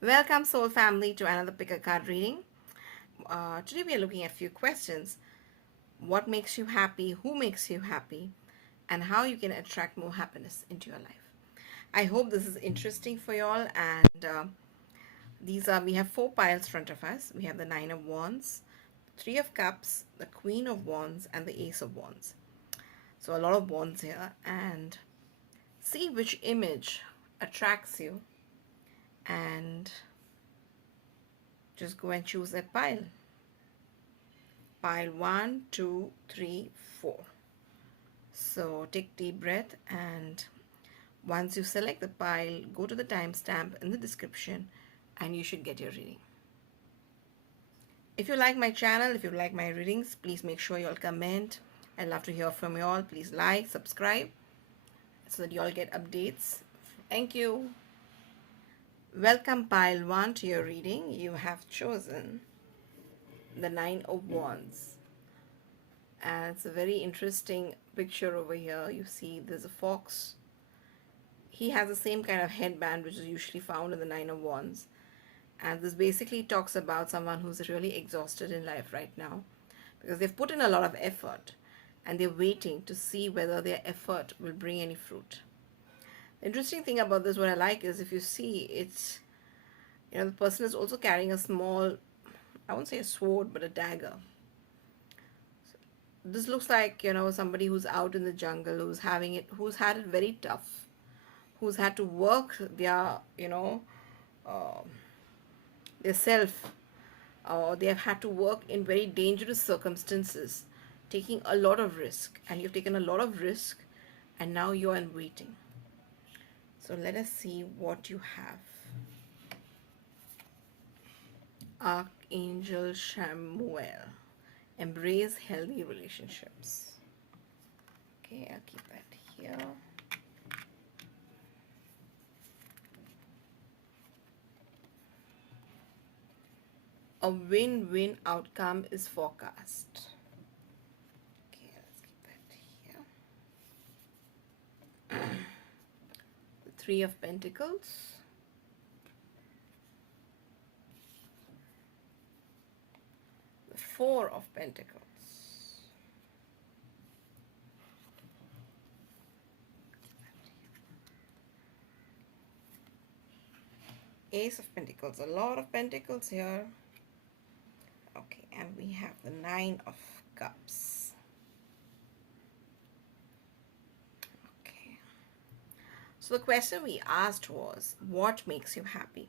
Welcome, soul family, to another pick a card reading. Today we are looking at a few questions. What makes you happy? Who makes you happy? And how you can attract more happiness into your life. I hope this is interesting for y'all. And we have four piles in front of us. We have the Nine of Wands, Three of Cups, the Queen of Wands, and the Ace of Wands. So a lot of wands here. And see which image attracts you and just go and choose that pile. Pile 1, 2, 3, 4. So take deep breath, and once you select the pile, go to the timestamp in the description and you should get your reading. If you like my channel, if you like my readings, please make sure you all comment. I'd love to hear from you all. Please like, subscribe so that you all get updates. Thank you. Welcome pile 1 to your reading. You have chosen the Nine of Wands. And it's a very interesting picture over here. You see there's a fox. He has the same kind of headband which is usually found in the Nine of Wands. And this basically talks about someone who's really exhausted in life right now because they've put in a lot of effort and they're waiting to see whether their effort will bring any fruit. The interesting thing about this, what I like, is if you see, it's, the person is also carrying a small, I won't say a sword, but a dagger. This looks like, somebody who's out in the jungle, who's had it very tough, who's had to work uh, their self, or they have had to work in very dangerous circumstances, taking a lot of risk, and you've taken a lot of risk, and now you're in waiting. So let us see what you have. Archangel Samuel. Embrace healthy relationships. Okay, I'll keep that here. A win-win outcome is forecast. Okay, let's keep that here. The Three of Pentacles. The Four of Pentacles. Ace of Pentacles. A lot of pentacles here. Okay, and we have the Nine of Cups. Okay. So the question we asked was, what makes you happy?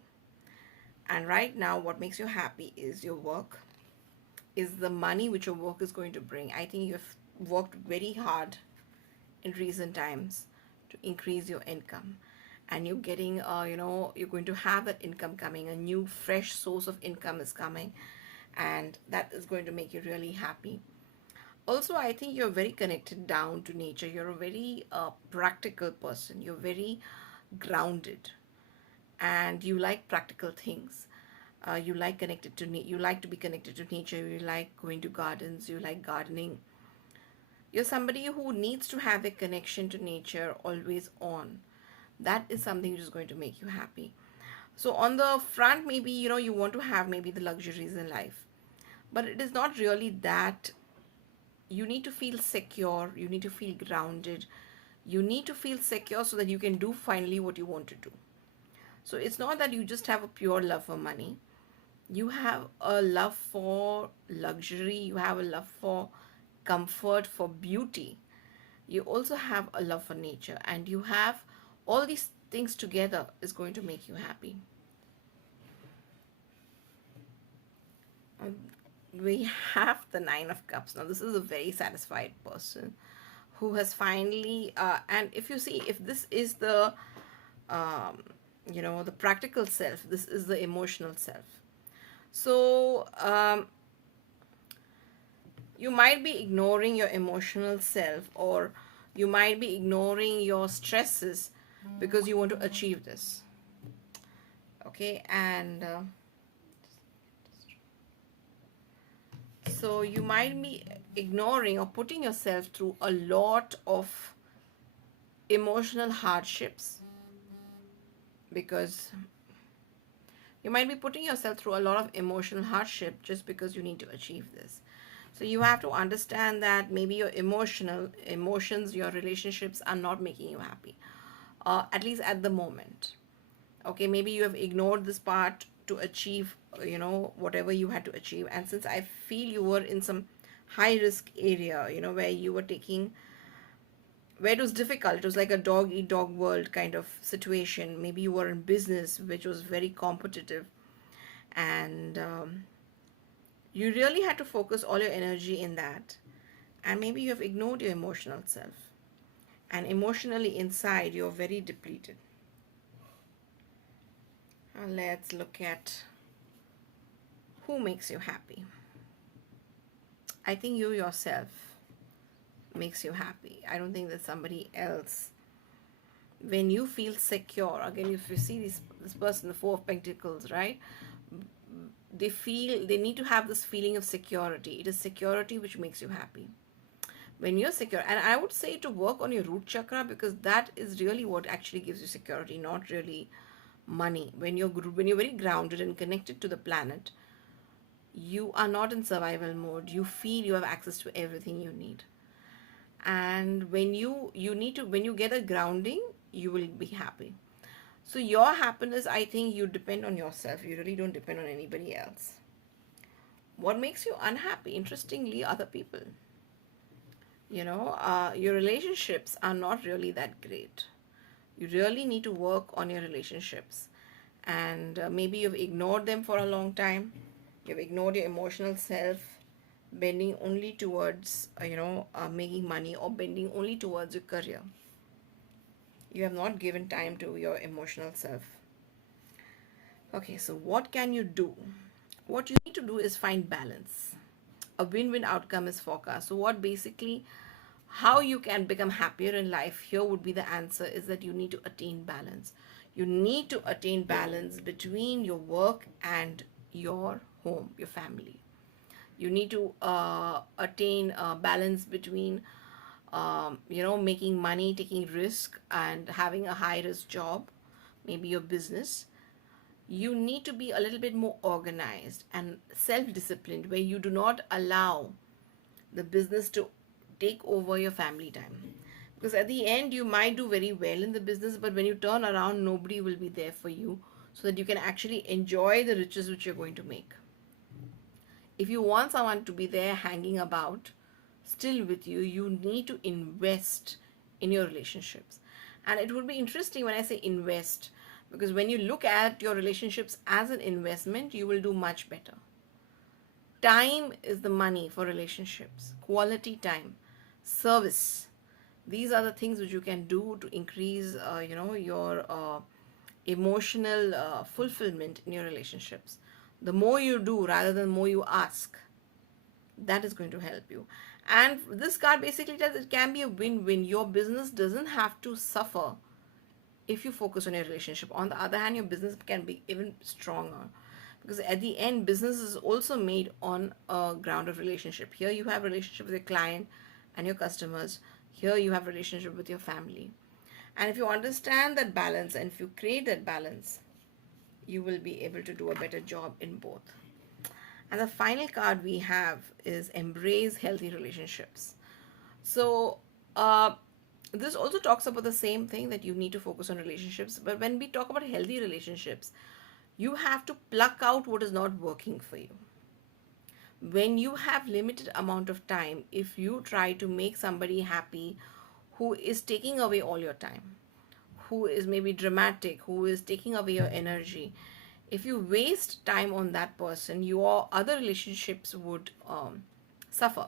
And right now, what makes you happy is your work, is the money which your work is going to bring. I think you've worked very hard in recent times to increase your income. And you're getting, you're going to have that income coming. A new, fresh source of income is coming. And that is going to make you really happy. Also, I think you're very connected down to nature. You're a very practical person. You're very grounded. And you like practical things. You like you like to be connected to nature. You like going to gardens. You like gardening. You're somebody who needs to have a connection to nature always on. That is something which is going to make you happy. So on the front, maybe, you want to have maybe the luxuries in life. But it is not really that. You need to feel secure. You need to feel grounded. You need to feel secure so that you can do finally what you want to do. So it's not that you just have a pure love for money. You have a love for luxury. You have a love for comfort, for beauty. You also have a love for nature. And you have all these things together is going to make you happy. We have the Nine of Cups. Now this is a very satisfied person who has finally and if you see, if this is the the practical self, this is the emotional self. So you might be ignoring your emotional self, or you might be ignoring your stresses because you want to achieve this. Okay, and so you might be ignoring or putting yourself through a lot of emotional hardships because You might be putting yourself through a lot of emotional hardship just because you need to achieve this. So you have to understand that maybe your emotions, your relationships are not making you happy, at least at the moment. Okay, maybe you have ignored this part to achieve, whatever you had to achieve. And since I feel you were in some high risk area, where you were taking, where it was difficult, it was like a dog eat dog world kind of situation. Maybe you were in business which was very competitive, and you really had to focus all your energy in that, and maybe you have ignored your emotional self, and emotionally inside you're very depleted. Now let's look at who makes you happy. I think you yourself makes you happy. I don't think that somebody else. When you feel secure, again, if you see this person, the Four of Pentacles, right? They need to have this feeling of security. It is security which makes you happy. When you're secure, and I would say to work on your root chakra, because that is really what actually gives you security, not really money. When you're very grounded and connected to the planet, you are not in survival mode. You feel you have access to everything you need. And when you get a grounding, you will be happy. So your happiness, I think, you depend on yourself. You really don't depend on anybody else. What makes you unhappy? Interestingly, other people. Your relationships are not really that great. You really need to work on your relationships. And maybe you've ignored them for a long time. You've ignored your emotional self, bending only towards, making money, or bending only towards your career. You have not given time to your emotional self. Okay, so what can you do? What you need to do is find balance. A win-win outcome is forecast. So what basically, how you can become happier in life, here would be the answer, is that you need to attain balance. You need to attain balance between your work and your home, your family. You need to attain balance between making money, taking risk, and having a high risk job, maybe your business. You need to be a little bit more organized and self disciplined, where you do not allow the business to take over your family time. Because at the end, you might do very well in the business, but when you turn around, nobody will be there for you so that you can actually enjoy the riches which you're going to make. If you want someone to be there hanging about still with you, you need to invest in your relationships. And it would be interesting when I say invest, because when you look at your relationships as an investment, you will do much better. Time is the money for relationships. Quality time, service. These are the things which you can do to increase, your emotional fulfillment in your relationships. The more you do rather than more you ask, that is going to help you. And this card basically tells it can be a win-win. Your business doesn't have to suffer if you focus on your relationship. On the other hand, your business can be even stronger, because at the end, business is also made on a ground of relationship. Here you have relationship with your client and your customers. Here you have relationship with your family. And if you understand that balance and if you create that balance, you will be able to do a better job in both. And the final card we have is embrace healthy relationships. So this also talks about the same thing, that you need to focus on relationships. But when we talk about healthy relationships, you have to pluck out what is not working for you. When you have limited amount of time, if you try to make somebody happy who is taking away all your time, who is maybe dramatic, who is taking away your energy, if you waste time on that person, your other relationships would suffer.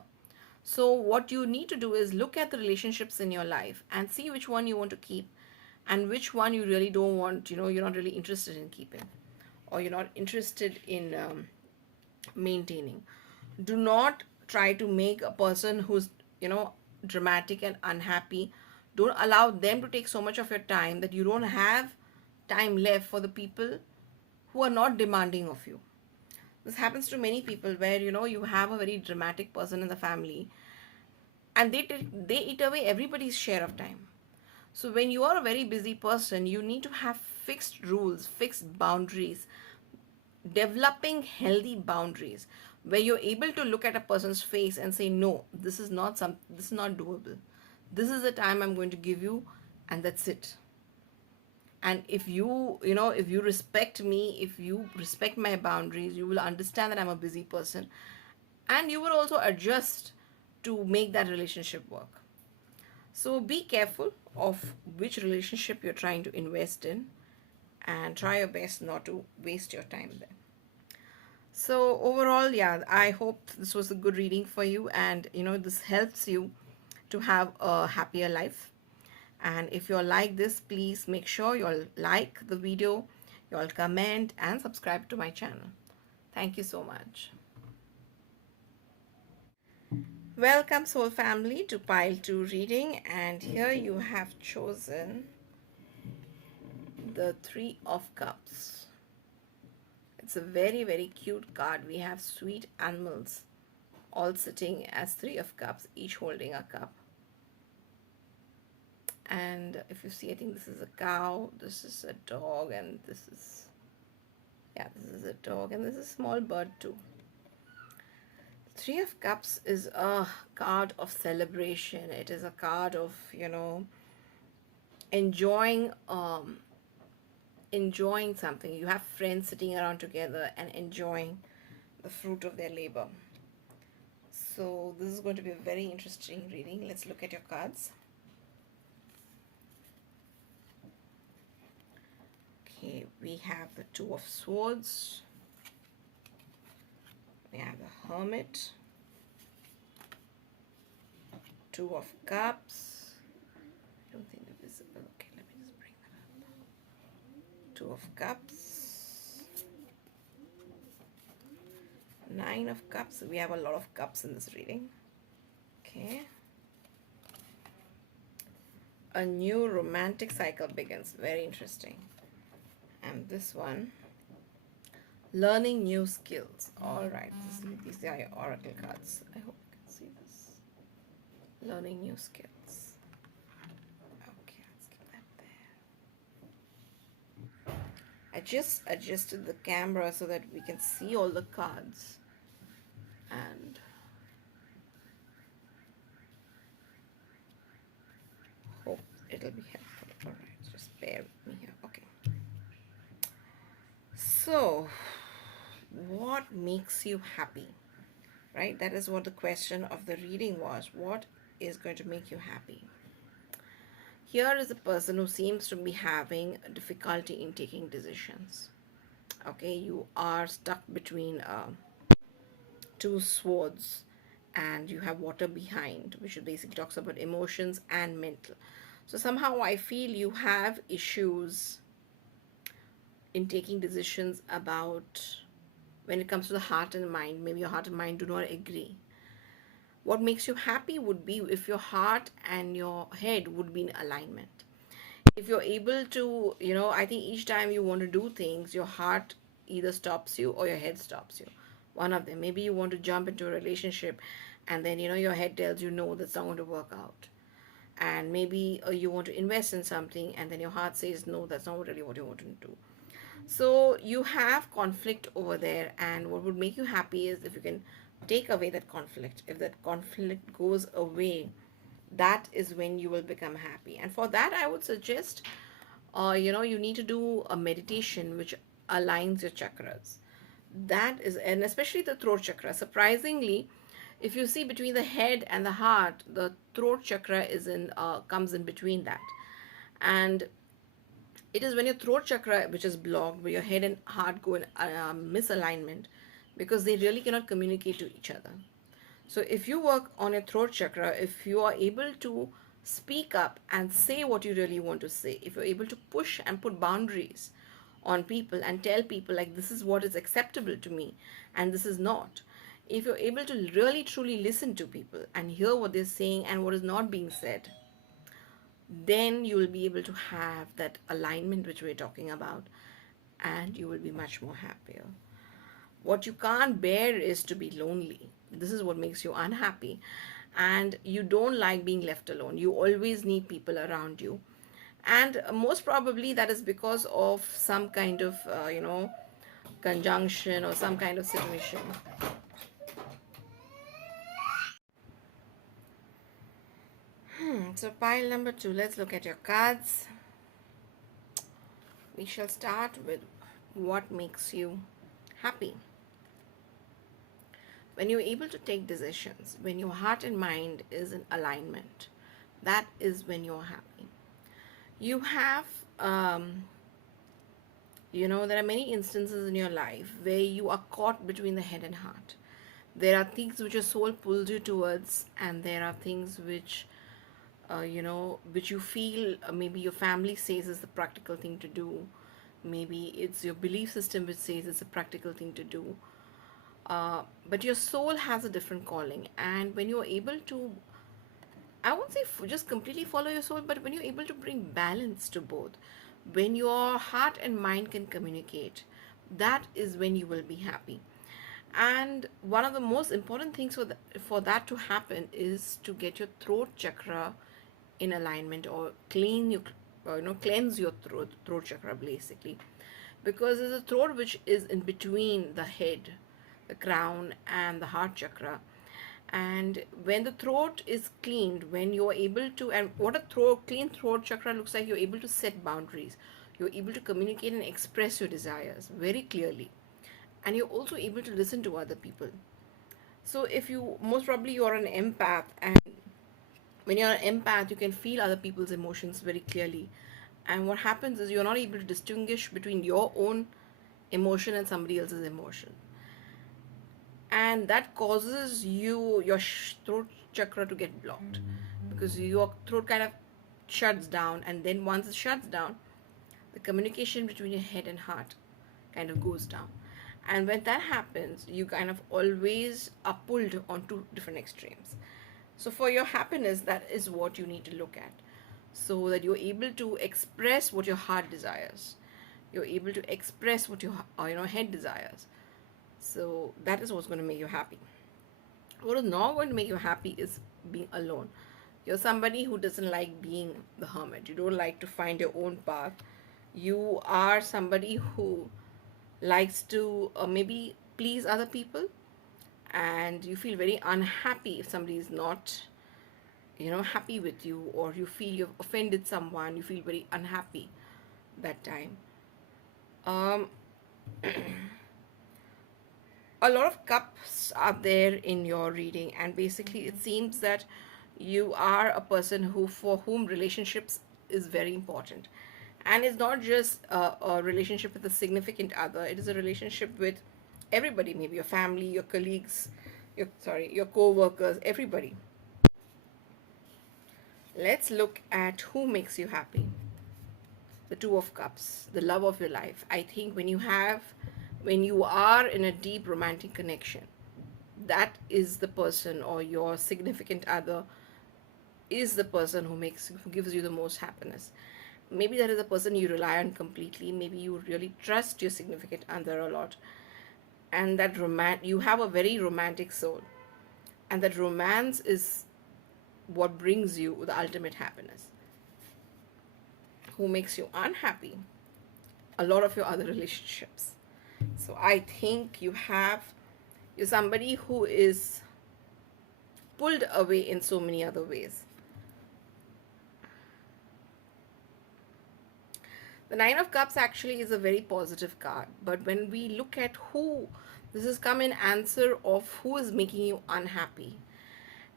So what you need to do is look at the relationships in your life and see which one you want to keep and which one you really don't want, you're not really interested in keeping, or you're not interested in maintaining. Do not try to make a person who's, dramatic and unhappy. Don't allow them to take so much of your time that you don't have time left for the people who are not demanding of you. This happens to many people where, you have a very dramatic person in the family, and they eat away everybody's share of time. So when you are a very busy person, you need to have fixed rules, fixed boundaries, developing healthy boundaries where you're able to look at a person's face and say, no, this is not doable. This is the time I'm going to give you, and that's it. And if if you respect me, if you respect my boundaries, you will understand that I'm a busy person, and you will also adjust to make that relationship work. So be careful of which relationship you're trying to invest in, and try your best not to waste your time there. So overall, yeah, I hope this was a good reading for you, and this helps you to have a happier life. And if you're like this, please make sure you'll like the video, you'll comment and subscribe to my channel. Thank you so much. Welcome, soul family, to pile 2 reading, and here you have chosen the 3 of Cups. It's a very, very cute card. We have sweet animals all sitting as 3 of Cups, each holding a cup. And if you see, I think this is a cow, this is a dog, and this is a dog, and this is a small bird too. 3 of Cups is a card of celebration. It is a card of enjoying enjoying something. You have friends sitting around together and enjoying the fruit of their labor. So this is going to be a very interesting reading. Let's look at your cards. Okay, we have the 2 of Swords. We have the Hermit. 2 of Cups. I don't think they're visible. Okay, let me just bring that up. 2 of Cups. 9 of Cups. We have a lot of cups in this reading. Okay. A new romantic cycle begins. Very interesting. And this one, learning new skills. All right, these are your oracle cards. I hope you can see this. Learning new skills. Okay, let's keep that there. I just adjusted the camera so that we can see all the cards, and hope it'll be helpful. All right, just bear with me here. Okay. So, what makes you happy? Right? That is what the question of the reading was. What is going to make you happy? Here is a person who seems to be having difficulty in taking decisions. Okay, you are stuck between 2 swords, and you have water behind, which basically talks about emotions and mental. So somehow I feel you have issues in taking decisions about when it comes to the heart and mind. Maybe your heart and mind do not agree. What makes you happy would be if your heart and your head would be in alignment. If you're able to, I think each time you want to do things, your heart either stops you or your head stops you. One of them. Maybe you want to jump into a relationship, and then your head tells you no, that's not going to work out. And maybe you want to invest in something, and then your heart says no, that's not really what you want to do. So you have conflict over there, and what would make you happy is if you can take away that conflict. If that conflict goes away, that is when you will become happy. And for that, I would suggest you need to do a meditation which aligns your chakras. That is, and especially the throat chakra. Surprisingly, if you see between the head and the heart, the throat chakra is comes in between that. And it is when your throat chakra, which is blocked, where your head and heart go in misalignment, because they really cannot communicate to each other. So if you work on your throat chakra, if you are able to speak up and say what you really want to say, if you're able to push and put boundaries on people and tell people like this is what is acceptable to me and this is not, if you're able to really truly listen to people and hear what they're saying and what is not being said, then you will be able to have that alignment which we're talking about, and you will be much more happier. What you can't bear is to be lonely. This is what makes you unhappy, and you don't like being left alone. You always need people around you, and most probably that is because of some kind of conjunction or some kind of situation. So pile number 2, let's look at your cards. We shall start with what makes you happy. When you're able to take decisions, when your heart and mind is in alignment, that is when you're happy. You have, there are many instances in your life where you are caught between the head and heart. There are things which your soul pulls you towards, and there are things which, which you feel maybe your family says is the practical thing to do. Maybe it's your belief system which says it's a practical thing to do. But your soul has a different calling, and when you're able to, I won't say just completely follow your soul, but when you're able to bring balance to both, when your heart and mind can communicate, that is when you will be happy. And one of the most important things for that to happen is to get your throat chakra in alignment, or cleanse your throat chakra basically, because there's a throat which is in between the head, the crown, and the heart chakra. And when the throat is cleaned, when you're able to, and what a clean throat chakra looks like, you're able to set boundaries, you're able to communicate and express your desires very clearly, and you're also able to listen to other people. So if you, most probably you're an empath, and when you're an empath, you can feel other people's emotions very clearly. And what happens is you're not able to distinguish between your own emotion and somebody else's emotion, and that causes your throat chakra to get blocked, because your throat kind of shuts down, and then once it shuts down, the communication between your head and heart kind of goes down. And when that happens, you kind of always are pulled on two different extremes. So for your happiness, that is what you need to look at, so that you're able to express what your heart desires, you're able to express what your head desires. So that is what's going to make you happy. What is not going to make you happy is being alone. You're somebody who doesn't like being the hermit. You don't like to find your own path. You are somebody who likes to maybe please other people, and you feel very unhappy if somebody is not happy with you, or you feel you've offended someone. You feel very unhappy that time. um a lot of cups are there in your reading, and basically it seems that you are a person for whom relationships is very important. And it's not just a relationship with a significant other, it is a relationship with everybody, maybe your family, your colleagues, your co-workers, everybody. Let's look at who makes you happy. The Two of Cups, the love of your life. I think when you are in a deep romantic connection, that is the person, or your significant other is the person who gives you the most happiness. Maybe that is a person you rely on completely. Maybe you really trust your significant other a lot, and that you have a very romantic soul, and that romance is what brings you the ultimate happiness. Who makes you unhappy? A lot of your other relationships. So I think you're somebody who is pulled away in so many other ways. The Nine of Cups actually is a very positive card, but when we look at this has come in answer of who is making you unhappy,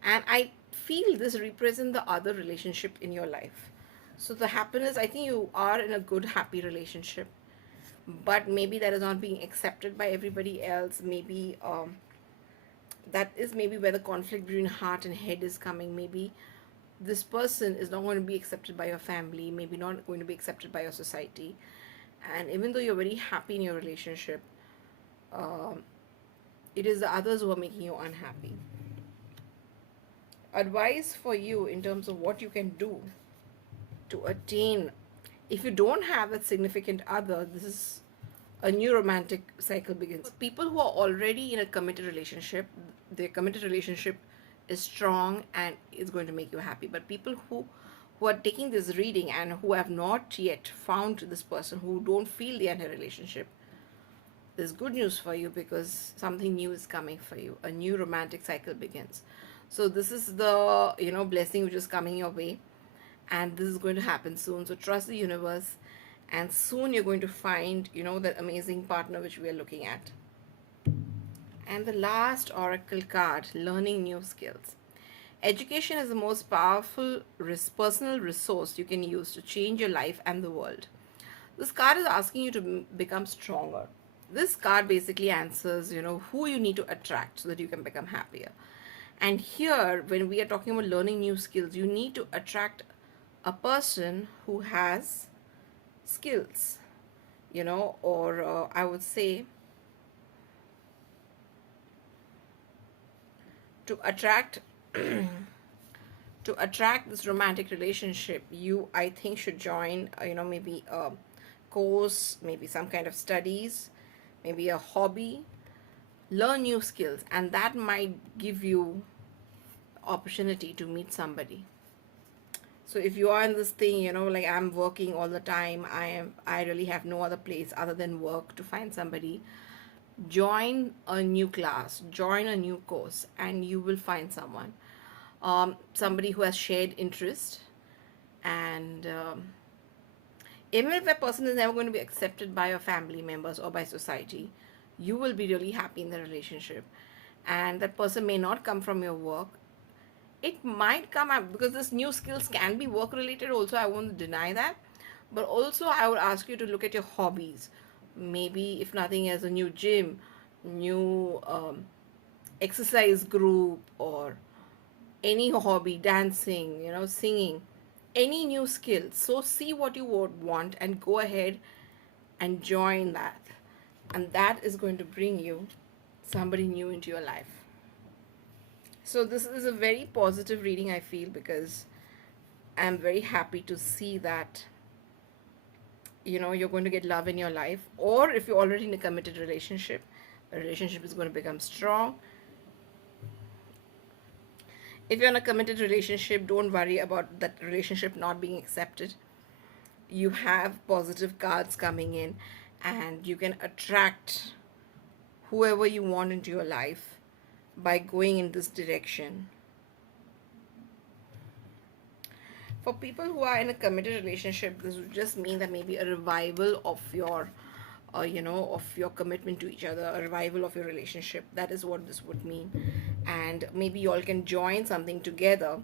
and I feel this represents the other relationship in your life. So the happiness, I think you are in a good, happy relationship, but maybe that is not being accepted by everybody else. Maybe that is maybe where the conflict between heart and head is coming. Maybe this person is not going to be accepted by your family, maybe not going to be accepted by your society, and even though you're very happy in your relationship, it is the others who are making you unhappy. Advice for you in terms of what you can do to attain, if you don't have that significant other, this is a new romantic cycle begins. People who are already in a committed relationship, their committed relationship is strong and is going to make you happy. But people who are taking this reading and who have not yet found this person, who don't feel they are in a relationship, there's good news for you because something new is coming for you. A new romantic cycle begins. So this is the, blessing which is coming your way, and this is going to happen soon. So trust the universe, and soon you're going to find, that amazing partner which we are looking at. And the last oracle card, learning new skills. Education is the most powerful personal resource you can use to change your life and the world. This card is asking you to become stronger. This card basically answers, who you need to attract so that you can become happier. And here, when we are talking about learning new skills, you need to attract a person who has skills, or I would say to attract to attract this romantic relationship, you, I think, should join, maybe a course, maybe some kind of studies, maybe a hobby. Learn new skills, and that might give you opportunity to meet somebody. So if you are in this thing, like I'm working all the time, I really have no other place other than work to find somebody, join a new class, join a new course, and you will find someone, somebody who has shared interest. And even if that person is never going to be accepted by your family members or by society, you will be really happy in the relationship. And that person may not come from your work. It might come up because this new skills can be work related also, I won't deny that. But also I would ask you to look at your hobbies. Maybe if nothing else, a new gym, new exercise group, or any hobby, dancing, singing, any new skill. So see what you would want and go ahead and join that. And that is going to bring you somebody new into your life. So this is a very positive reading, I feel, because I'm very happy to see that, you're going to get love in your life. Or if you're already in a committed relationship, the relationship is going to become strong. If you're in a committed relationship, don't worry about that relationship not being accepted. You have positive cards coming in, and you can attract whoever you want into your life by going in this direction. For people who are in a committed relationship, this would just mean that maybe a revival of your of your commitment to each other, a revival of your relationship. That is what this would mean. And maybe you all can join something together,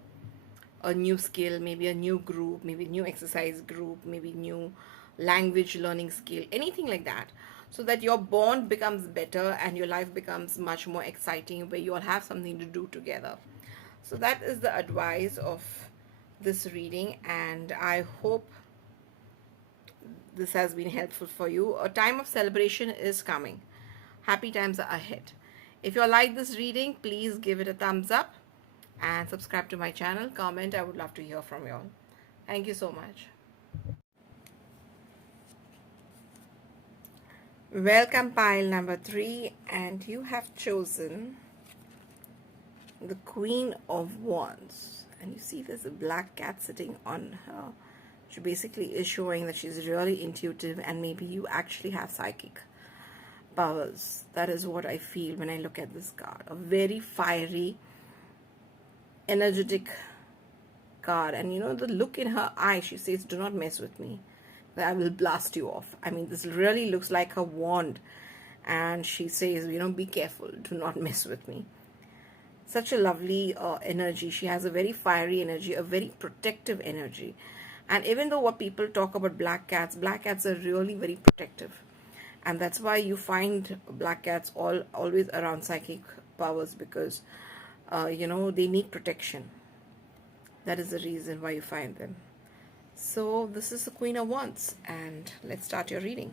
a new skill, maybe a new group, maybe new exercise group, maybe new language learning skill, anything like that, so that your bond becomes better and your life becomes much more exciting, where you all have something to do together. So that is the advice of this reading, and I hope this has been helpful for you. A time of celebration is coming. Happy times are ahead. If you like this reading, please give it a thumbs up and subscribe to my channel. Comment. I would love to hear from you all. Thank you so much. Welcome, pile number 3, and you have chosen the Queen of Wands. And you see there's a black cat sitting on her. She basically is showing that she's really intuitive, and maybe you actually have psychic powers. That is what I feel when I look at this card. A very fiery, energetic card. And the look in her eye, she says, do not mess with me, I will blast you off. I mean, this really looks like her wand. And she says, be careful, do not mess with me. Such a lovely energy. She has a very fiery energy, a very protective energy. And even though what people talk about black cats are really very protective. And that's why you find black cats always around psychic powers, because, they need protection. That is the reason why you find them. So this is the Queen of Wands, and let's start your reading.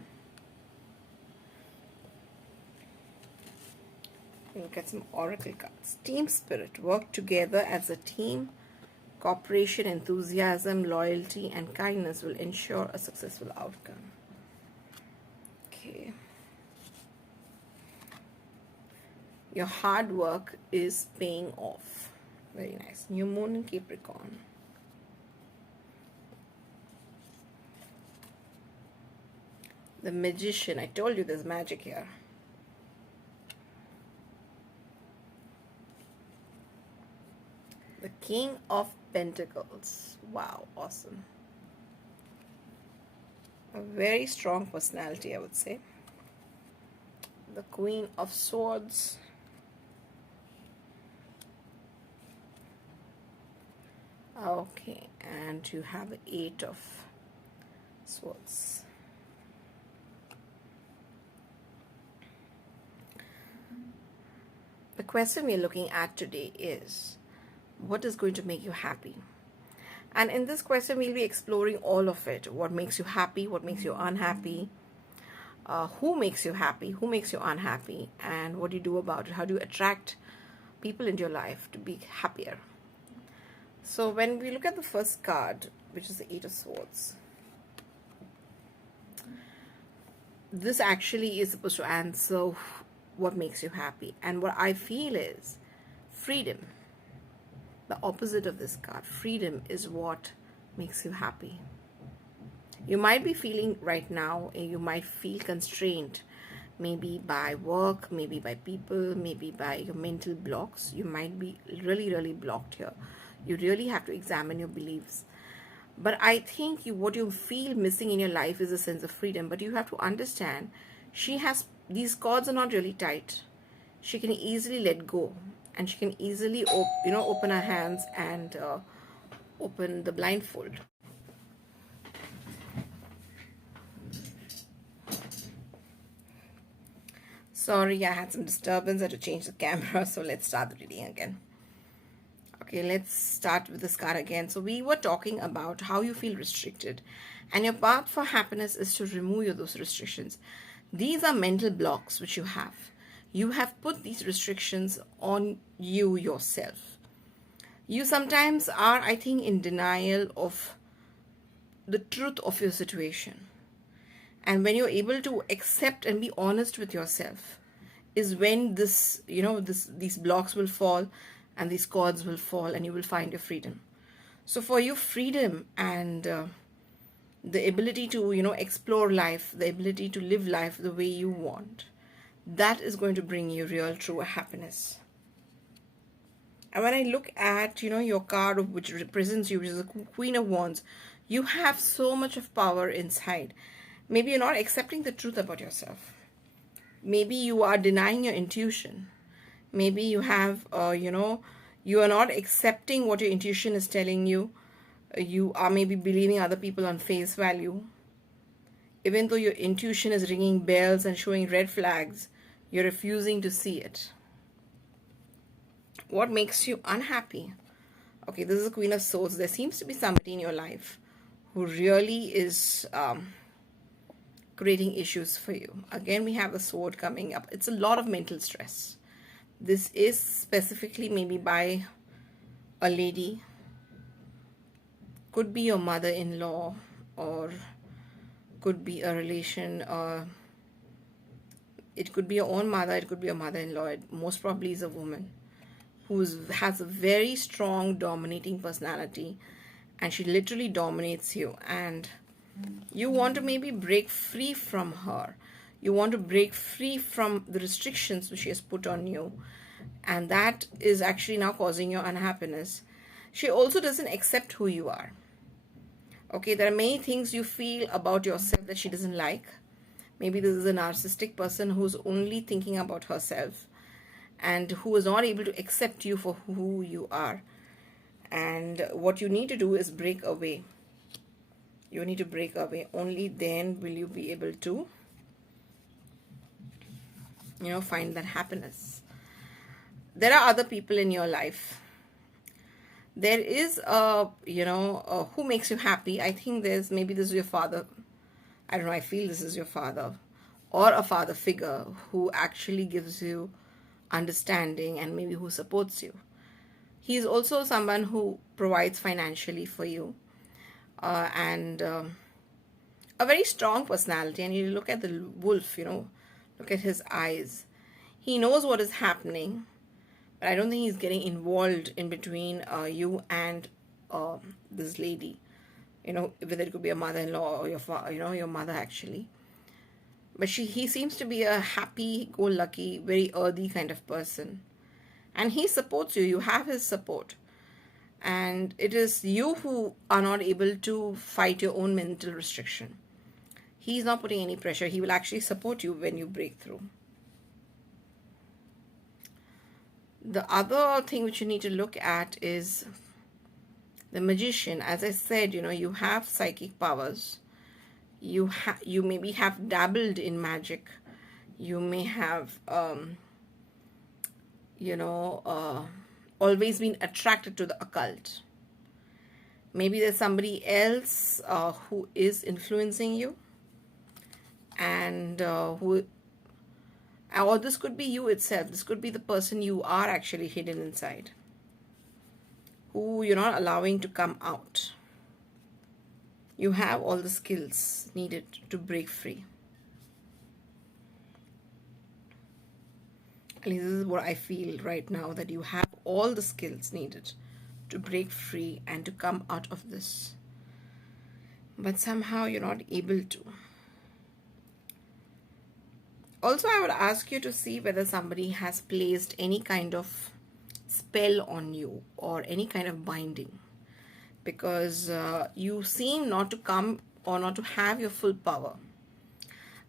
We'll get some oracle cards. Team spirit. Work together as a team. Cooperation, enthusiasm, loyalty, and kindness will ensure a successful outcome. Okay. Your hard work is paying off. Very nice. New moon in Capricorn. The Magician. I told you there's magic here. The King of Pentacles. Wow, awesome. A very strong personality, I would say. The Queen of Swords. Okay, and you have the Eight of Swords. The question we are looking at today is, what is going to make you happy? And in this question, we'll be exploring all of it. What makes you happy? What makes you unhappy? Who makes you happy? Who makes you unhappy? And what do you do about it? How do you attract people into your life to be happier? So when we look at the first card, which is the Eight of Swords, this actually is supposed to answer what makes you happy. And what I feel is freedom. The opposite of this card, freedom, is what makes you happy. You might be feeling right now, you might feel constrained, maybe by work, maybe by people, maybe by your mental blocks. You might be really, really blocked here. You really have to examine your beliefs. But I think what you feel missing in your life is a sense of freedom. But you have to understand, these cords are not really tight. She can easily let go. And she can easily open her hands and open the blindfold. Sorry, I had some disturbance. I had to change the camera. So let's start the reading again. Okay, let's start with this card again. So we were talking about how you feel restricted. And your path for happiness is to remove those restrictions. These are mental blocks which you have. You have put these restrictions on you yourself. You sometimes are, I think, in denial of the truth of your situation. And when you're able to accept and be honest with yourself, is when these blocks will fall and these cords will fall and you will find your freedom. So for you, freedom and the ability to, explore life, the ability to live life the way you want, that is going to bring you real, true happiness. And when I look at, your card which represents you, which is the Queen of Wands, you have so much of power inside. Maybe you're not accepting the truth about yourself. Maybe you are denying your intuition. Maybe you have, you are not accepting what your intuition is telling you. You are maybe believing other people on face value. Even though your intuition is ringing bells and showing red flags, you're refusing to see it. What makes you unhappy? Okay, this is the Queen of Swords. There seems to be somebody in your life who really is creating issues for you. Again, we have the sword coming up. It's a lot of mental stress. This is specifically maybe by a lady. Could be your mother-in-law, or could be a relation. It could be your own mother. It could be your mother-in-law. It most probably is a woman who has a very strong dominating personality, and she literally dominates you, and you want to maybe break free from her. You want to break free from the restrictions which she has put on you, and that is actually now causing your unhappiness. She also doesn't accept who you are. Okay, there are many things you feel about yourself that she doesn't like. Maybe this is a narcissistic person who's only thinking about herself and who is not able to accept you for who you are. And what you need to do is break away. You need to break away. Only then will you be able to, find that happiness. There are other people in your life. There is who makes you happy. I think maybe this is your father. I don't know, I feel this is your father, or a father figure who actually gives you understanding and maybe who supports you. He's also someone who provides financially for you, and a very strong personality. And you look at the wolf, look at his eyes. He knows what is happening, but I don't think he's getting involved in between you and this lady. Whether it could be a mother-in-law or your mother actually. But he seems to be a happy-go-lucky, very earthy kind of person. And he supports you. You have his support. And it is you who are not able to fight your own mental restriction. He's not putting any pressure. He will actually support you when you break through. The other thing which you need to look at is the magician. As I said, you have psychic powers. You maybe have dabbled in magic. You may have always been attracted to the occult. Maybe there's somebody else who is influencing you, and or this could be you itself. This could be the person you are actually hidden inside, who you're not allowing to come out. You have all the skills needed to break free. At least this is what I feel right now, that you have all the skills needed to break free and to come out of this. But somehow you're not able to. Also, I would ask you to see whether somebody has placed any kind of spell on you or any kind of binding, because you seem not to come or not to have your full power.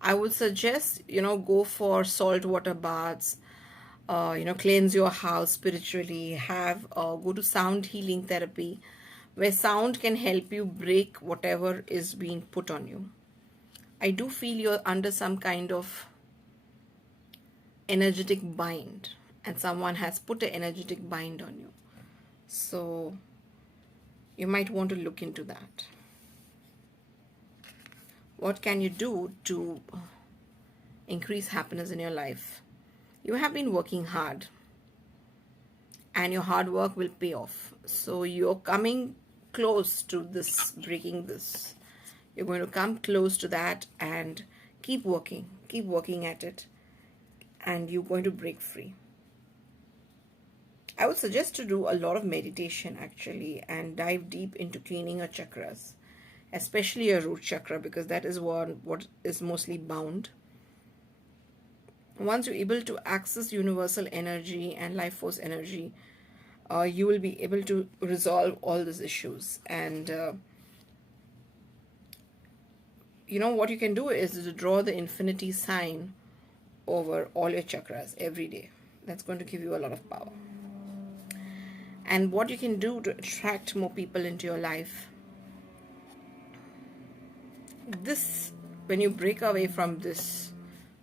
I would suggest, go for saltwater baths, cleanse your house spiritually, go to sound healing therapy, where sound can help you break whatever is being put on you. I do feel you're under some kind of energetic bind, and someone has put an energetic bind on you. So you might want to look into that. What can you do to increase happiness in your life? You have been working hard, and your hard work will pay off. So you're coming close to this, breaking this. You're going to come close to that, and keep working at it, and you're going to break free. I would suggest to do a lot of meditation actually, and dive deep into cleaning your chakras, especially your root chakra, because that is what is mostly bound. Once you're able to access universal energy and life force energy, you will be able to resolve all these issues. And what you can do is to draw the infinity sign over all your chakras every day. That's going to give you a lot of power. And what you can do to attract more people into your life, this, when you break away from this,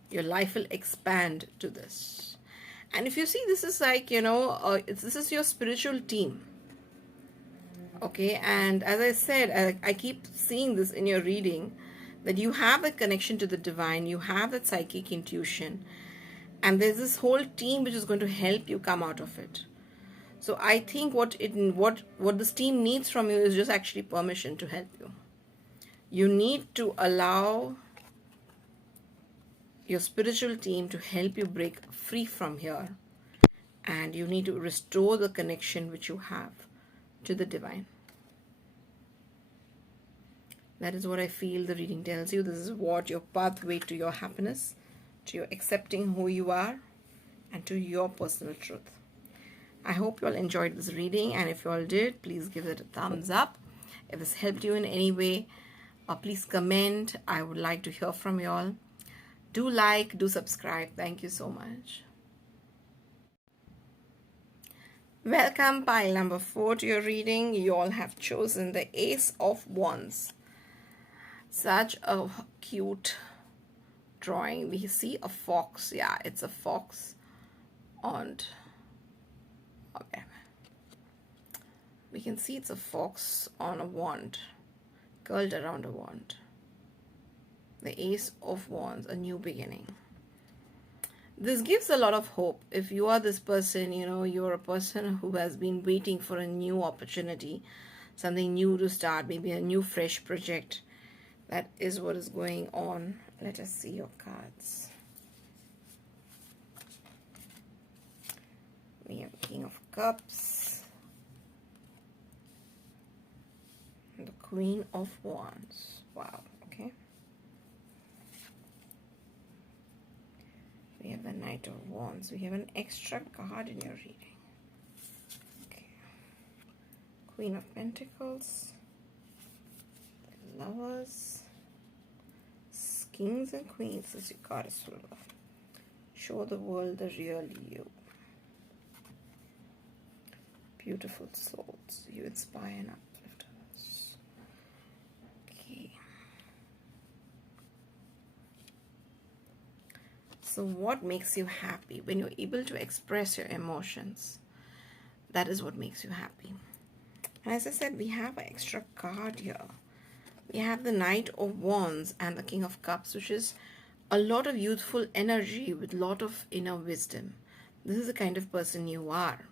your life will expand to this. And if you see, this is like, this is your spiritual team. Okay, and as I said, I keep seeing this in your reading, that you have a connection to the divine, you have that psychic intuition, and there's this whole team which is going to help you come out of it. So I think what this team needs from you is just actually permission to help you. You need to allow your spiritual team to help you break free from here, and you need to restore the connection which you have to the divine. That is what I feel the reading tells you. This is what your pathway to your happiness, to your accepting who you are, and to your personal truth. I hope you all enjoyed this reading, and if you all did, please give it a thumbs up. If this helped you in any way, please comment. I would like to hear from you all. Do like, do subscribe. Thank you so much. Welcome, pile number 4, to your reading. You all have chosen the Ace of Wands. Such a cute drawing. We see a fox. Yeah, it's a fox. And okay, we can see it's a fox on a wand, curled around a wand. The Ace of Wands, a new beginning. This gives a lot of hope. If you are this person, you're a person who has been waiting for a new opportunity, something new to start, maybe a new fresh project. That is what is going on. Let us see your cards. We have King of Cups, and the Queen of Wands. Wow, okay. We have the Knight of Wands. We have an extra card in your reading. Okay. Queen of Pentacles, Lovers, Kings and Queens as your goddess full of. Show the world the real you. Beautiful souls, you inspire and uplift us. Okay. So what makes you happy? When you're able to express your emotions, that is what makes you happy. And as I said, we have an extra card here. We have the Knight of Wands and the King of Cups, which is a lot of youthful energy with a lot of inner wisdom. This is the kind of person you are.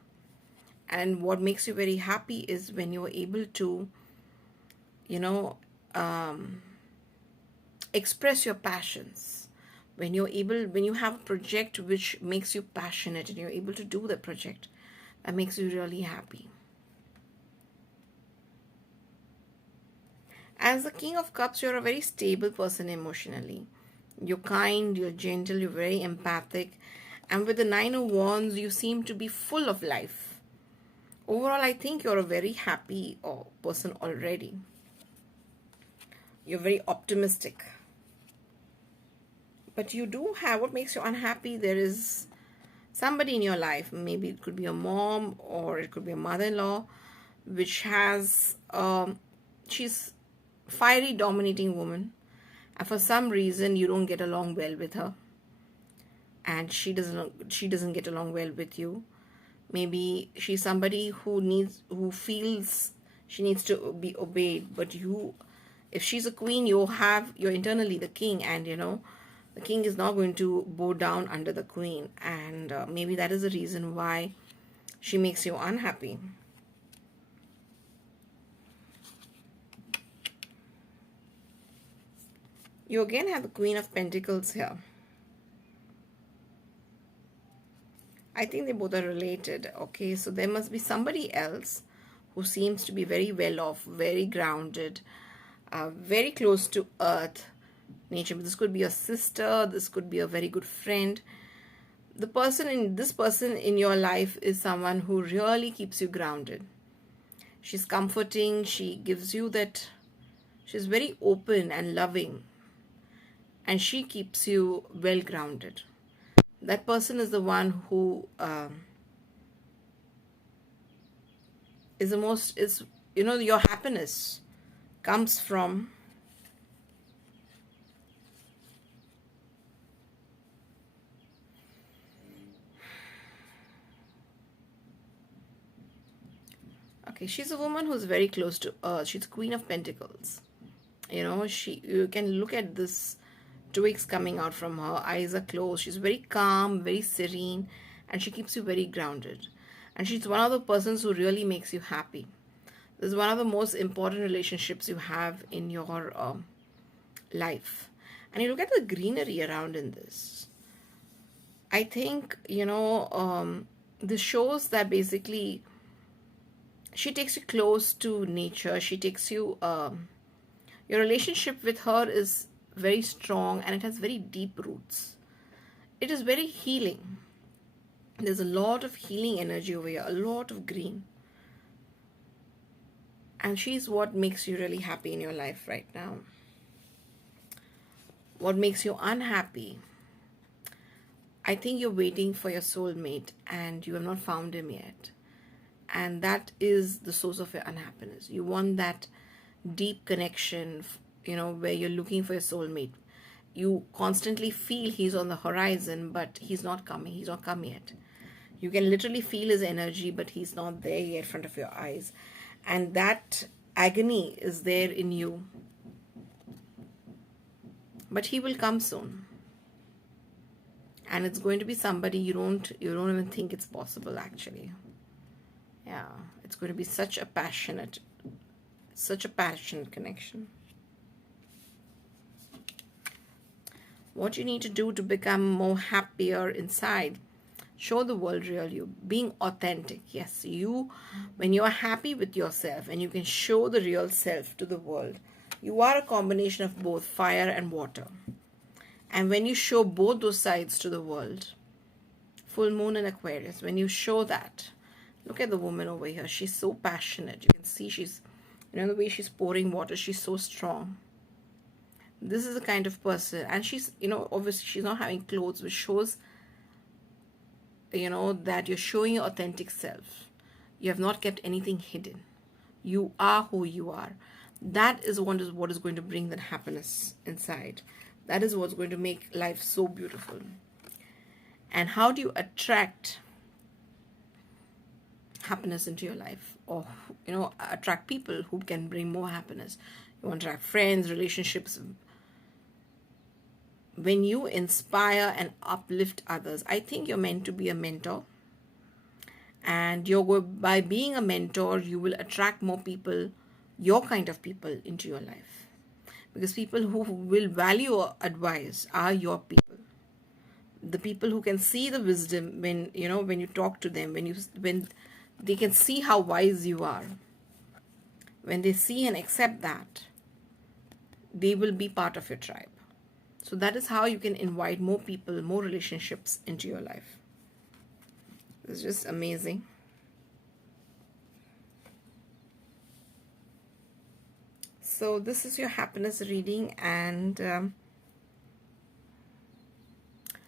And what makes you very happy is when you're able to, express your passions. When you have a project which makes you passionate and you're able to do the project, that makes you really happy. As the King of Cups, you're a very stable person emotionally. You're kind, you're gentle, you're very empathic. And with the Nine of Wands, you seem to be full of life. Overall, I think you're a very happy person already. You're very optimistic. But you do have, what makes you unhappy, there is somebody in your life, maybe it could be a mom or it could be a mother-in-law, which has, she's fiery, dominating woman, and for some reason you don't get along well with her, and she doesn't get along well with you. Maybe she's somebody who feels she needs to be obeyed, but if she's a queen, you're internally the king, and the king is not going to bow down under the queen, and maybe that is the reason why she makes you unhappy. You again have the Queen of Pentacles here. I think they both are related. Okay, so there must be somebody else who seems to be very well off, very grounded, very close to earth nature. This could be a sister, this could be a very good friend. This person in your life is someone who really keeps you grounded. She's comforting, she gives you that, she's very open and loving, and she keeps you well grounded. That person is the one who your happiness comes from. Okay, she's a woman who's very close to earth. She's Queen of Pentacles. You can look at this twigs coming out from her. Eyes are closed. She's very calm, very serene, and she keeps you very grounded. And she's one of the persons who really makes you happy. This is one of the most important relationships you have in your life. And you look at the greenery around in this. I think, this shows that basically she takes you close to nature. She takes you, your relationship with her is very strong and it has very deep roots. It is very healing. There's a lot of healing energy over here, a lot of green. And she's what makes you really happy in your life right now. What makes you unhappy? I think you're waiting for your soulmate and you have not found him yet. And that is the source of your unhappiness. You want that deep connection, where you're looking for your soulmate. You constantly feel he's on the horizon, but he's not coming. He's not come yet. You can literally feel his energy, but he's not there yet in front of your eyes. And that agony is there in you. But he will come soon. And it's going to be somebody you don't even think it's possible, actually. Yeah, it's going to be such a passionate connection. What you need to do to become more happier inside, show the world real you, being authentic. Yes, when you are happy with yourself and you can show the real self to the world, you are a combination of both fire and water. And when you show both those sides to the world, full moon and Aquarius, when you show that Look at the woman over here. She's so passionate. You can see she's, the way she's pouring water, she's so strong. This is the kind of person, and she's, obviously she's not having clothes, which shows, that you're showing your authentic self. You have not kept anything hidden. You are who you are. That is what is going to bring that happiness inside. That is what's going to make life so beautiful. And how do you attract happiness into your life, or attract people who can bring more happiness? You want to attract friends, relationships. When you inspire and uplift others, I think you're meant to be a mentor, and by being a mentor, you will attract more people, your kind of people, into your life, because people who will value your advice are your people. The people who can see the wisdom when you talk to them, when they can see how wise you are, when they see and accept that, they will be part of your tribe. So that is how you can invite more people, more relationships into your life. It's just amazing. So this is your happiness reading, and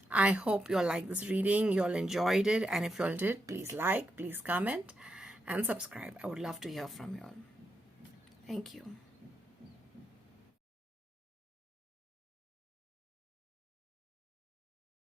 I hope you all like this reading, you all enjoyed it, and if you all did, please like, please comment, and subscribe. I would love to hear from you all. Thank you.